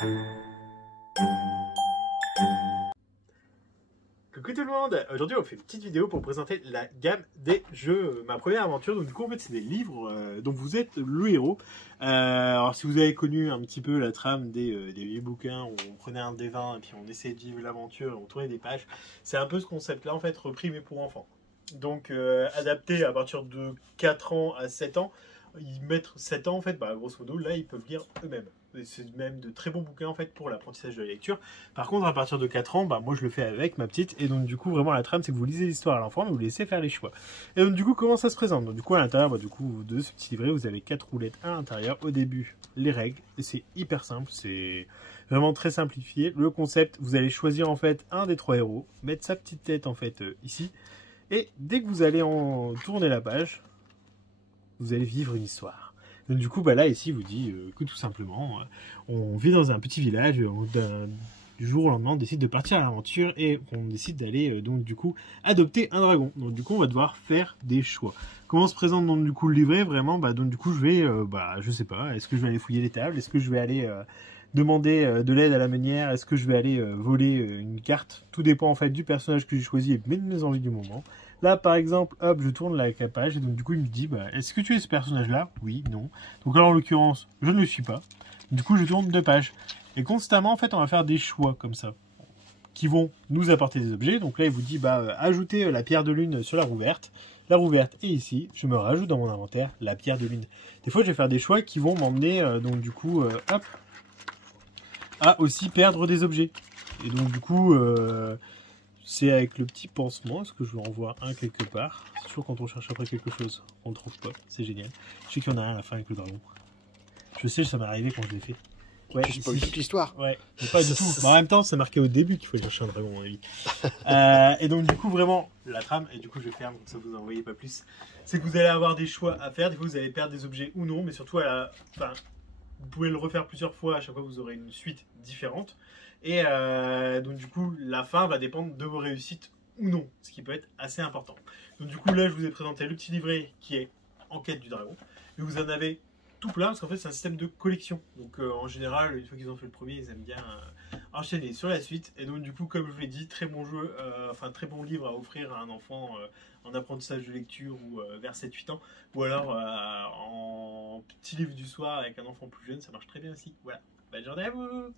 Coucou tout le monde, aujourd'hui on fait une petite vidéo pour présenter la gamme des jeux, ma première aventure. Donc du coup en fait c'est des livres dont vous êtes le héros. Alors si vous avez connu un petit peu la trame des vieux bouquins où on prenait un D20 et puis on essayait de vivre l'aventure et on tournait des pages, c'est un peu ce concept là en fait repris mais pour enfants. Donc adapté à partir de 4 ans à 7 ans. Ils mettent 7 ans en fait, bah, grosso modo là ils peuvent lire eux-mêmes. C'est même de très bons bouquins en fait pour l'apprentissage de la lecture. Par contre à partir de 4 ans, bah, moi je le fais avec ma petite, et donc du coup vraiment la trame c'est que vous lisez l'histoire à l'enfant mais vous laissez faire les choix. Et donc du coup comment ça se présente? Donc du coup à l'intérieur bah, du coup, de ce petit livret vous avez 4 roulettes à l'intérieur. Au début les règles, et c'est hyper simple, c'est vraiment très simplifié. Le concept, vous allez choisir en fait un des 3 héros, mettre sa petite tête en fait ici, et dès que vous allez en tourner la page, vous allez vivre une histoire. Donc du coup, bah là, ici, vous dit que tout simplement, on vit dans un petit village, du jour au lendemain, on décide de partir à l'aventure et on décide d'aller, donc du coup, adopter un dragon. Donc du coup, on va devoir faire des choix. Comment se présente donc du coup le livret? Vraiment, bah donc du coup, je vais, je sais pas, est-ce que je vais aller fouiller les tables? Est-ce que je vais aller demander de l'aide à la meunière? Est-ce que je vais aller voler une carte? Tout dépend en fait du personnage que j'ai choisi et de mes envies du moment. Là, par exemple, hop, je tourne la page et donc du coup, il me dit, bah, est-ce que tu es ce personnage-là? Oui, non. Donc là, en l'occurrence, je ne le suis pas. Du coup, je tourne 2 pages. Et constamment, en fait, on va faire des choix comme ça, qui vont nous apporter des objets. Donc là, il vous dit, bah, ajoutez la pierre de lune sur la roue verte. La roue verte est ici. Je me rajoute dans mon inventaire la pierre de lune. Des fois, je vais faire des choix qui vont m'emmener, donc du coup, hop, à aussi perdre des objets. Et donc du coup, c'est avec le petit pansement. Est-ce que je vous renvoie un quelque part? C'est toujours quand on cherche après quelque chose, on ne trouve pas. C'est génial. Je sais qu'il y en a un à la fin avec le dragon. Je sais, ça m'est arrivé quand je l'ai fait. Ouais, tu spoil toute l'histoire. Ouais, mais pas du tout. Mais en même temps, c'est marqué au début qu'il faut chercher un dragon, à mon avis. Et donc, du coup, vraiment, la trame, et du coup, je ferme, comme ça vous n'en voyez pas plus, c'est que vous allez avoir des choix à faire. Des fois, vous allez perdre des objets ou non, mais surtout, vous pouvez le refaire plusieurs fois. À chaque fois, vous aurez une suite différente. Et donc, du coup, la fin va dépendre de vos réussites ou non, ce qui peut être assez important. Donc, du coup, là, je vous ai présenté le petit livret qui est En quête du dragon. Mais vous en avez tout plein parce qu'en fait c'est un système de collection. Donc en général, une fois qu'ils ont fait le premier, ils aiment bien enchaîner sur la suite. Et donc du coup, comme je vous l'ai dit, très bon jeu, très bon livre à offrir à un enfant en apprentissage de lecture ou vers 7-8 ans. Ou alors en petit livre du soir avec un enfant plus jeune, ça marche très bien aussi. Voilà, bonne journée à vous.